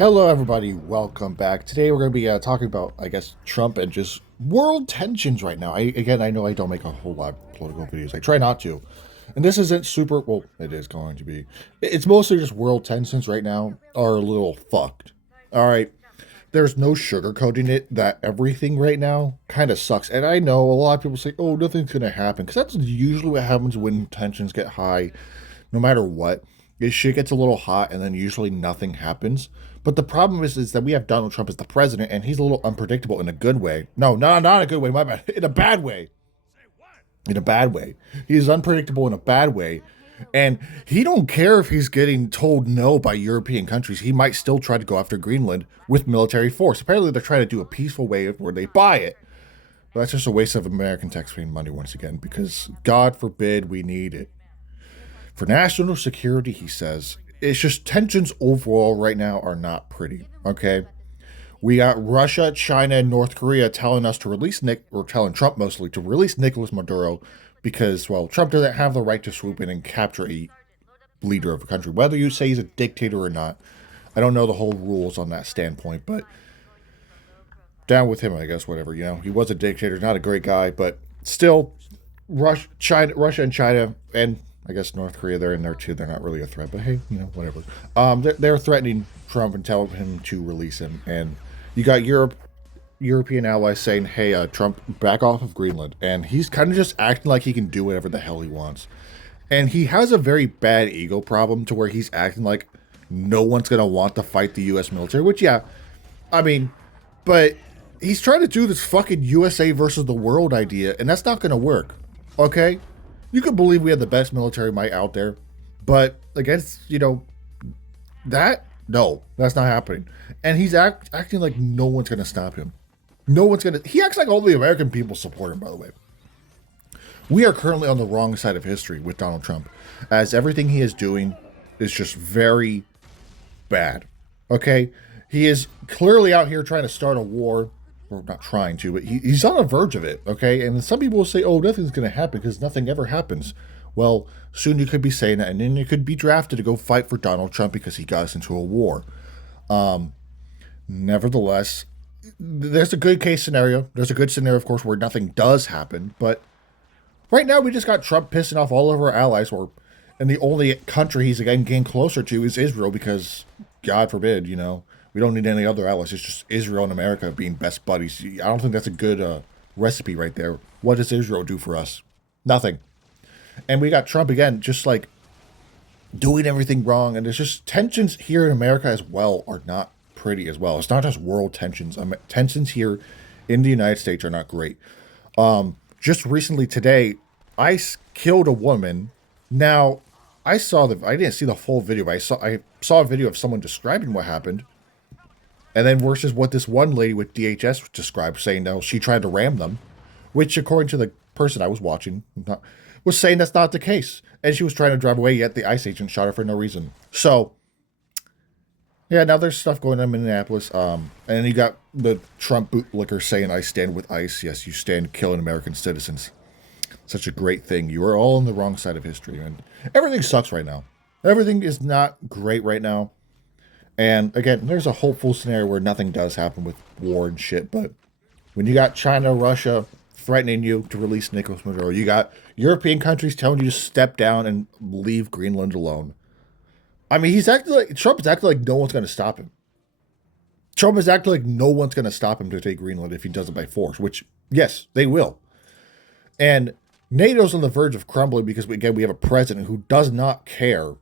Hello, everybody. Welcome back. Today we're going to be talking about, I guess, Trump and just world tensions right now. I know I don't make a whole lot of political videos. I try not to. And this isn't super, well, it is going to be. It's mostly just world tensions right now are a little fucked. All right. There's no sugarcoating it that everything right now kind of sucks. And I know a lot of people say, oh, nothing's going to happen. Because that's usually what happens when tensions get high, no matter what. This shit gets a little hot and then usually nothing happens. But the problem is that we have Donald Trump as the president and he's a little unpredictable in a good way. No, not a good way, my bad. In a bad way. In a bad way. He's unpredictable in a bad way. And he don't care if he's getting told no by European countries. He might still try to go after Greenland with military force. Apparently they're trying to do a peaceful way where they buy it. But that's just a waste of American taxpaying money once again, because God forbid we need it. For national security, he says, it's just tensions overall right now are not pretty, okay? We got Russia, China, and North Korea telling us to release telling Trump mostly to release Nicolas Maduro because, well, Trump doesn't have the right to swoop in and capture a leader of a country. Whether you say he's a dictator or not, I don't know the whole rules on that standpoint, but down with him, I guess, whatever, He was a dictator, not a great guy, but still, Russia and China, and I guess North Korea, they're in there too. They're not really a threat, but hey, whatever. They're threatening Trump and telling him to release him. And you got European allies saying, hey, Trump, back off of Greenland. And he's kind of just acting like he can do whatever the hell he wants. And he has a very bad ego problem to where he's acting like no one's going to want to fight the U.S. military, which, yeah, I mean, but he's trying to do this fucking USA versus the world idea, and that's not going to work, okay? You could believe we have the best military might out there, but against, that, no, that's not happening. And he's acting like no one's going to stop him. He acts like all the American people support him, by the way. We are currently on the wrong side of history with Donald Trump, as everything he is doing is just very bad, okay? He is clearly out here trying to start a war. Or not trying to, but he's on the verge of it, okay? And some people will say, oh, nothing's going to happen because nothing ever happens. Well, soon you could be saying that, and then you could be drafted to go fight for Donald Trump because he got us into a war. Nevertheless, there's a good case scenario. There's a good scenario, of course, where nothing does happen. But right now, we just got Trump pissing off all of our allies, and the only country he's again getting closer to is Israel because, God forbid, we don't need any other allies. It's just Israel and America being best buddies. I don't think that's a good recipe right there. What does Israel do for us? Nothing. And we got Trump again, just like doing everything wrong. And there's just tensions here in America as well are not pretty as well. It's not just world tensions. Tensions here in the United States are not great. Just recently today, ICE killed a woman. Now, I didn't see the full video, but I saw a video of someone describing what happened. And then versus what this one lady with DHS described, saying no, she tried to ram them, which according to the person I was watching, was saying that's not the case. And she was trying to drive away, yet the ICE agent shot her for no reason. So, yeah, now there's stuff going on in Minneapolis. And then you got the Trump bootlicker saying, I stand with ICE. Yes, you stand killing American citizens. Such a great thing. You are all on the wrong side of history. And everything sucks right now. Everything is not great right now. And again, there's a hopeful scenario where nothing does happen with war and shit. But when you got China, Russia threatening you to release Nicolas Maduro, you got European countries telling you to step down and leave Greenland alone. I mean, Trump is acting like no one's going to stop him. Trump is acting like no one's going to stop him to take Greenland if he does it by force, which, yes, they will. And NATO's on the verge of crumbling because, we have a president who does not care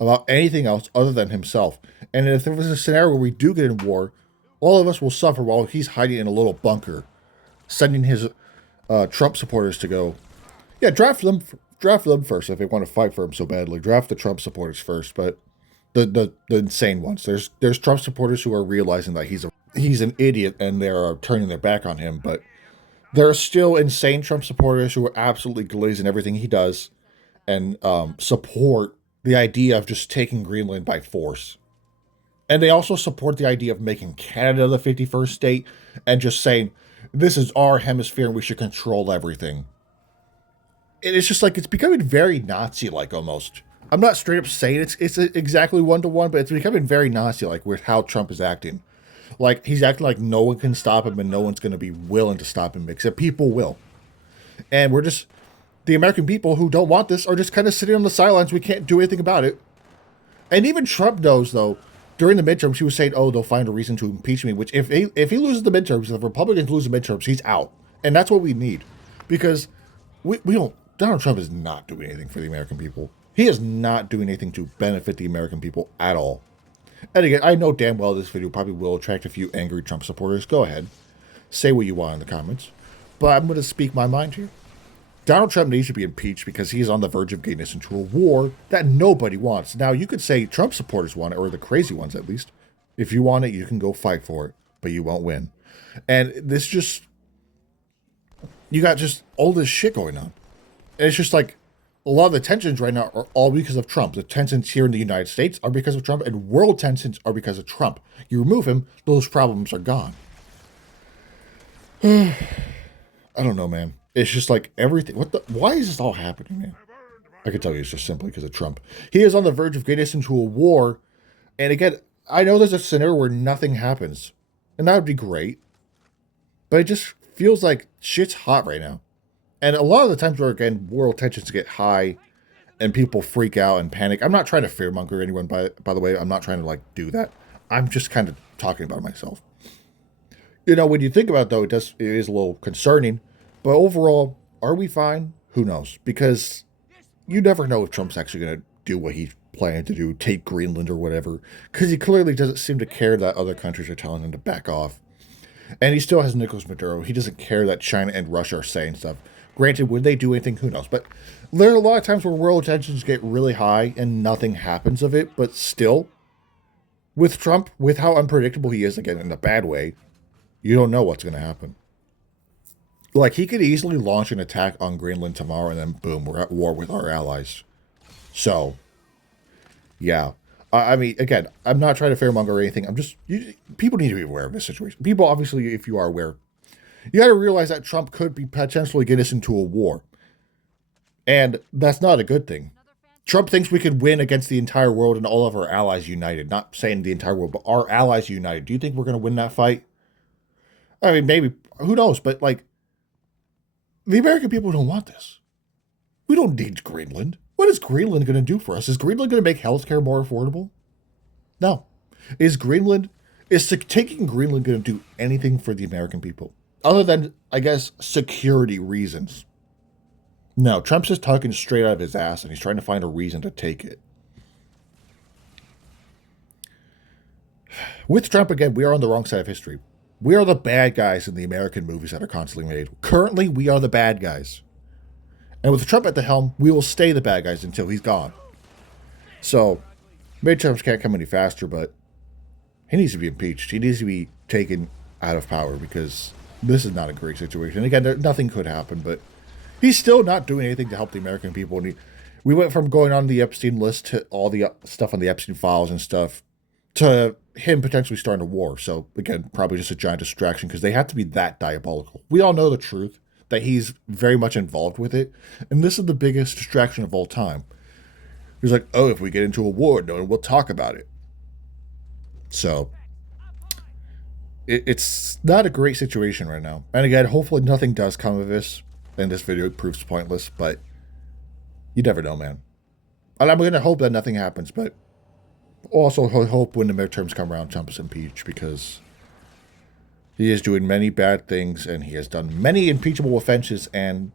about anything else other than himself. And if there was a scenario where we do get in war, all of us will suffer while he's hiding in a little bunker, sending his Trump supporters to go. Yeah, draft them first if they want to fight for him so badly. Draft the Trump supporters first, but the insane ones. There's Trump supporters who are realizing that he's an idiot and they're turning their back on him, but there are still insane Trump supporters who are absolutely glazing everything he does and support the idea of just taking Greenland by force. And they also support the idea of making Canada the 51st state and just saying, this is our hemisphere and we should control everything. And it's just like, it's becoming very Nazi-like almost. I'm not straight up saying it's exactly 1-to-1, but it's becoming very nasty, like with how Trump is acting. Like he's acting like no one can stop him and no one's going to be willing to stop him, except people will. And we're just the American people who don't want this are just kind of sitting on the sidelines. We can't do anything about it. And even Trump knows, though. During the midterms, he was saying, "Oh, they'll find a reason to impeach me." Which, if he loses the midterms, if the Republicans lose the midterms, he's out, and that's what we need, because we don't. Donald Trump is not doing anything for the American people. He is not doing anything to benefit the American people at all. And again, I know damn well this video probably will attract a few angry Trump supporters. Go ahead, say what you want in the comments, but I'm going to speak my mind here. Donald Trump needs to be impeached because he's on the verge of getting us into a war that nobody wants. Now, you could say Trump supporters want it, or the crazy ones at least. If you want it, you can go fight for it, but you won't win. And this just, you got just all this shit going on. And it's just like, a lot of the tensions right now are all because of Trump. The tensions here in the United States are because of Trump, and world tensions are because of Trump. You remove him, those problems are gone. I don't know, man. It's just like everything. Why is this all happening, man? I can tell you it's just simply because of Trump. He is on the verge of getting us into a war. And again, I know there's a scenario where nothing happens. And that would be great. But it just feels like shit's hot right now. And a lot of the times where, again, world tensions get high and people freak out and panic. I'm not trying to fearmonger anyone, by the way. I'm not trying to, like, do that. I'm just kind of talking about myself. You know, when you think about it, though, it is a little concerning. But overall, are we fine? Who knows? Because you never know if Trump's actually going to do what he's planning to do, take Greenland or whatever. Because he clearly doesn't seem to care that other countries are telling him to back off. And he still has Nicolas Maduro. He doesn't care that China and Russia are saying stuff. Granted, would they do anything? Who knows? But there are a lot of times where world tensions get really high and nothing happens of it. But still, with Trump, with how unpredictable he is, again, in a bad way, you don't know what's going to happen. Like, he could easily launch an attack on Greenland tomorrow, and then, boom, we're at war with our allies. So, yeah. I mean, again, I'm not trying to fearmonger or anything. I'm just, people need to be aware of this situation. People, obviously, if you are aware, you got to realize that Trump could be potentially get us into a war. And that's not a good thing. Trump thinks we could win against the entire world and all of our allies united. Not saying the entire world, but our allies united. Do you think we're going to win that fight? I mean, maybe. Who knows? But, like, the American people don't want this. We don't need Greenland. What is Greenland going to do for us? Is Greenland going to make healthcare more affordable? No. Is taking Greenland going to do anything for the American people? Other than, I guess, security reasons. No, Trump's just talking straight out of his ass, and he's trying to find a reason to take it. With Trump, again, we are on the wrong side of history. We are the bad guys in the American movies that are constantly made. Currently, we are the bad guys. And with Trump at the helm, we will stay the bad guys until he's gone. So, midterms can't come any faster, but he needs to be impeached. He needs to be taken out of power because this is not a great situation. Again, nothing could happen, but he's still not doing anything to help the American people. And we went from going on the Epstein list to all the stuff on the Epstein files and stuff to him potentially starting a war. So, again, probably just a giant distraction because they have to be that diabolical. We all know the truth, that he's very much involved with it. And this is the biggest distraction of all time. He's like, oh, if we get into a war, no one will talk about it. So, it's not a great situation right now. And again, hopefully nothing does come of this. And this video proves pointless. But you never know, man. And I'm going to hope that nothing happens, but also hope when the midterms come around, Trump is impeached because he is doing many bad things and he has done many impeachable offenses, and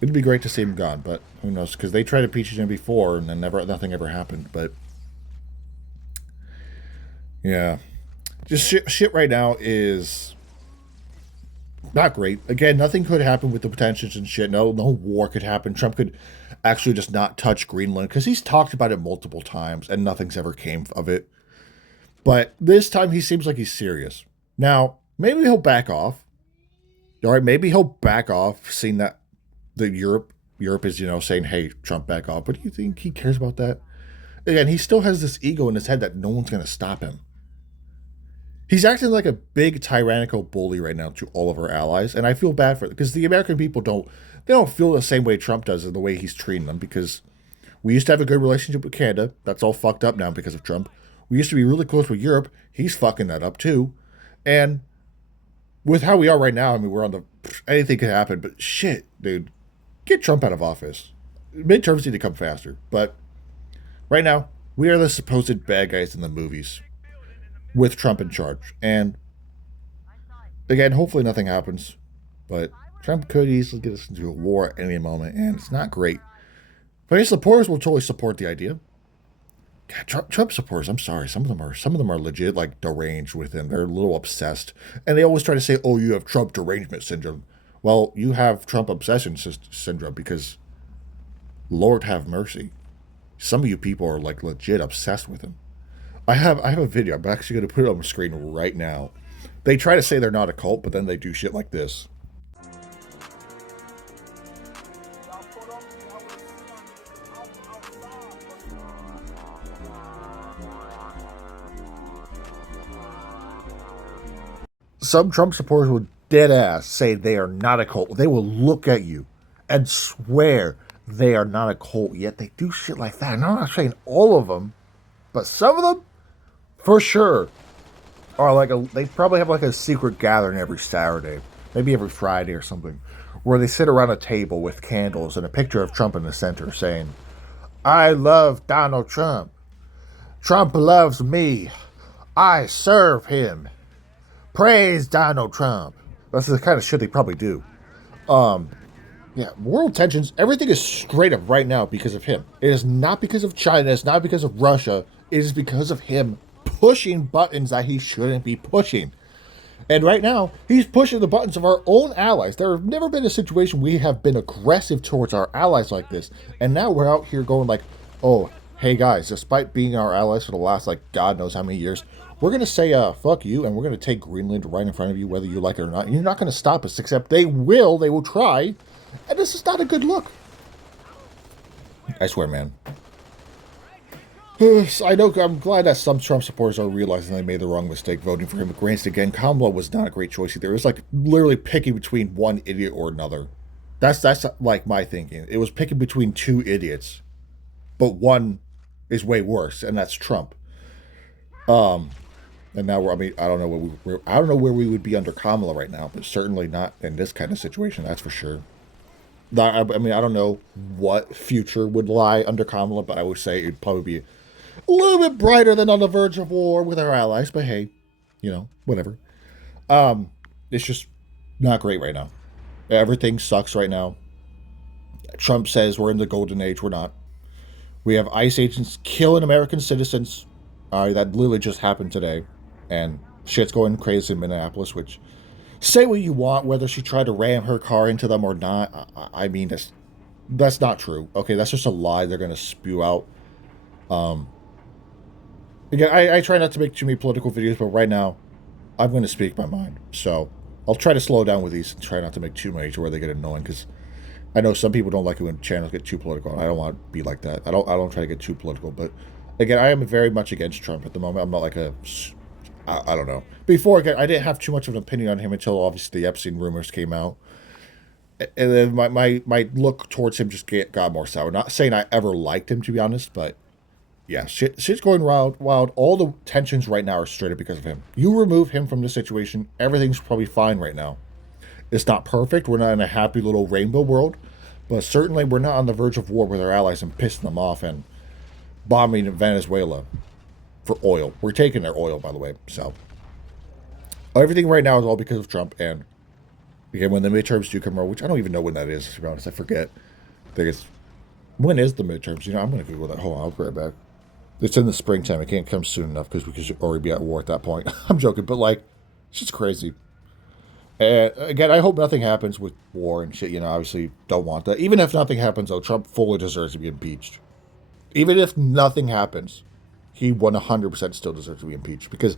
it'd be great to see him gone, but who knows? Because they tried to impeach him before and then nothing ever happened. But yeah, just shit right now is not great. Again, nothing could happen with the tensions and shit. No war could happen. Trump could actually just not touch Greenland because he's talked about it multiple times and nothing's ever came of it. But this time he seems like he's serious. Now, maybe he'll back off. All right, maybe he'll back off, seeing that Europe is, saying, hey, Trump, back off. But do you think he cares about that? Again, he still has this ego in his head that no one's going to stop him. He's acting like a big tyrannical bully right now to all of our allies, and I feel bad for it because the American people don't feel the same way Trump does in the way he's treating them, because We used to have a good relationship with Canada. That's all fucked up now because of Trump. We used to be really close with Europe. He's fucking that up too. And with how we are right now, I mean, we're on the anything can happen. But shit, dude, get Trump out of office. Midterms need to come faster. But right now, we are the supposed bad guys in the movies with Trump in charge. And again, hopefully nothing happens. But Trump could easily get us into a war at any moment, and it's not great. But his supporters will totally support the idea. God, Trump supporters, I'm sorry, some of them are legit like deranged with him. They're a little obsessed, and they always try to say, "Oh, you have Trump derangement syndrome." Well, you have Trump obsession syndrome because Lord have mercy, some of you people are like legit obsessed with him. I have a video. I'm actually going to put it on the screen right now. They try to say they're not a cult, but then they do shit like this. Some Trump supporters will dead ass say they are not a cult. They will look at you and swear they are not a cult, yet they do shit like that. And I'm not saying all of them, but some of them, for sure, are like they probably have like a secret gathering every Saturday, maybe every Friday or something, where they sit around a table with candles and a picture of Trump in the center saying, "I love Donald Trump. Trump loves me. I serve him. Praise Donald Trump." That's the kind of shit they probably do. Yeah, world tensions, everything is straight up right now because of him. It is not because of China, it's not because of Russia, it is because of him pushing buttons that he shouldn't be pushing. And right now, he's pushing the buttons of our own allies. There have never been a situation we have been aggressive towards our allies like this. And now we're out here going like, oh, hey guys, despite being our allies for the last like God knows how many years, we're going to say, fuck you, and we're going to take Greenland right in front of you, whether you like it or not. And you're not going to stop us, except they will try. And this is not a good look. I swear, man. I know, I'm glad that some Trump supporters are realizing they made the wrong mistake voting for him. But granted, again, Kamala was not a great choice either. It was like literally picking between one idiot or another. That's like my thinking. It was picking between two idiots, but one is way worse, and that's Trump. And now I mean, I don't know where we would be under Kamala right now, but certainly not in this kind of situation. That's for sure. I mean, I don't know what future would lie under Kamala, but I would say it'd probably be a little bit brighter than on the verge of war with our allies. But hey, whatever. It's just not great right now. Everything sucks right now. Trump says we're in the golden age. We're not. We have ICE agents killing American citizens. That literally just happened today. And shit's going crazy in Minneapolis, which, say what you want, whether she tried to ram her car into them or not, I mean, that's not true. Okay, that's just a lie they're going to spew out. Again, I try not to make too many political videos, but right now, I'm going to speak my mind. So, I'll try to slow down with these and try not to make too many to where they get annoying, because I know some people don't like it when channels get too political. I don't want to be like that. I don't try to get too political, but again, I am very much against Trump at the moment. I'm not like I don't know. Before, again, I didn't have too much of an opinion on him until obviously the Epstein rumors came out. And then my look towards him just got more sour. Not saying I ever liked him, to be honest, but yeah, shit's going wild. All the tensions right now are straight up because of him. You remove him from the situation, everything's probably fine right now. It's not perfect. We're not in a happy little rainbow world, but certainly we're not on the verge of war with our allies and pissing them off and bombing Venezuela for oil. We're taking their oil, by the way. So everything right now is all because of Trump. And again, when the midterms do come around, which I don't even know when that is, to be honest, I forget. I think it's, when is the midterms? I'm going to Google that. Hold on, I'll be right back. It's in the springtime. It can't come soon enough because we could already be at war at that point. I'm joking, but like, it's just crazy. And again, I hope nothing happens with war and shit. Obviously don't want that. Even if nothing happens, though, Trump fully deserves to be impeached. Even if nothing happens, he 100% still deserves to be impeached, because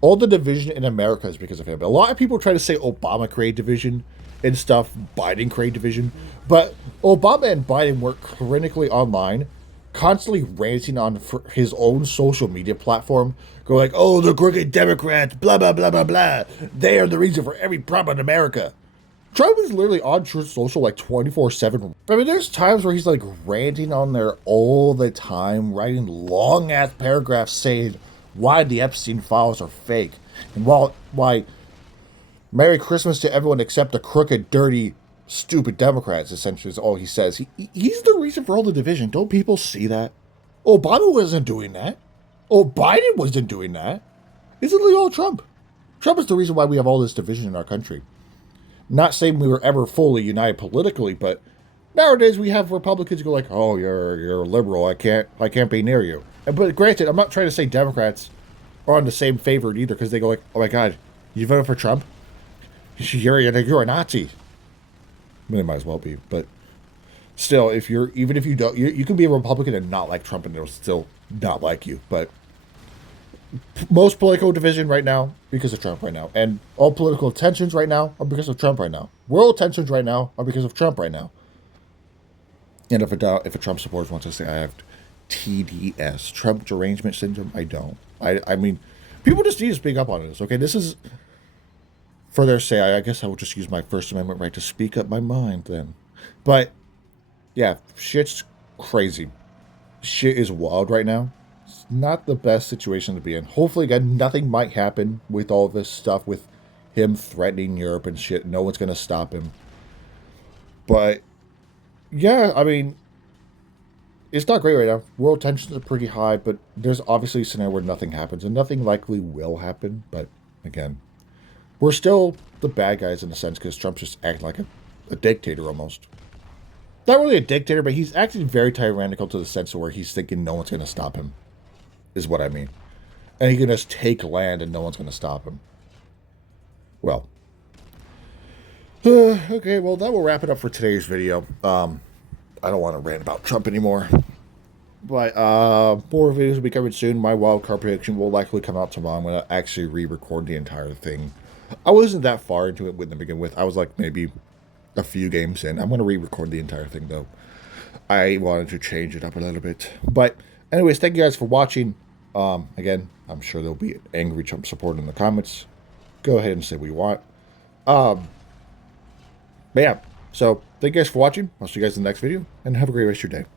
all the division in America is because of him. A lot of people try to say Obama created division and stuff, Biden created division, but Obama and Biden were critically online, constantly ranting on his own social media platform, go like, oh, the crooked Democrats, blah, blah, blah, blah, blah. They are the reason for every problem in America. Trump is literally on Truth Social like 24/7. I mean, there's times where he's like ranting on there all the time, writing long ass paragraphs saying why the Epstein files are fake and why Merry Christmas to everyone except the crooked, dirty, stupid Democrats. Essentially, is all he says. He's the reason for all the division. Don't people see that? Obama wasn't doing that. Oh, Biden wasn't doing that. It's literally all Trump. Trump is the reason why we have all this division in our country. Not saying we were ever fully united politically, but nowadays we have Republicans go like, "Oh, you're a liberal. I can't be near you." But granted, I'm not trying to say Democrats are on the same favorite either, because they go like, "Oh my God, you voted for Trump? You're a Nazi." I mean, it might as well be, but still, even if you don't, you can be a Republican and not like Trump, and they'll still not like you. But most political division right now because of Trump right now, and all political tensions right now are because of Trump right now. World tensions right now are because of Trump right now. And if a Trump supporter wants to say I have TDS, Trump derangement syndrome, I don't. I mean, people just need to speak up on this. Okay, this is for their say. I guess I will just use my First Amendment right to speak up my mind then. But yeah, shit's crazy. Shit is wild right now. It's not the best situation to be in. Hopefully, again, nothing might happen with all this stuff with him threatening Europe and shit. No one's going to stop him. But, yeah, I mean, it's not great right now. World tensions are pretty high, but there's obviously a scenario where nothing happens, and nothing likely will happen. But, again, we're still the bad guys in a sense, because Trump's just acting like a dictator almost. Not really a dictator, but he's acting very tyrannical to the sense of where he's thinking no one's going to stop him, is what I mean. And he can just take land and no one's going to stop him. Well. Okay, well, that will wrap it up for today's video. I don't want to rant about Trump anymore. But more videos will be coming soon. My wildcard prediction will likely come out tomorrow. I'm going to actually re-record the entire thing. I wasn't that far into it to begin with. I was like maybe a few games in. I'm going to re-record the entire thing, though. I wanted to change it up a little bit. But anyways, thank you guys for watching. Again, I'm sure there'll be an angry Trump supporter in the comments. Go ahead and say what you want. But yeah, so thank you guys for watching. I'll see you guys in the next video, and have a great rest of your day.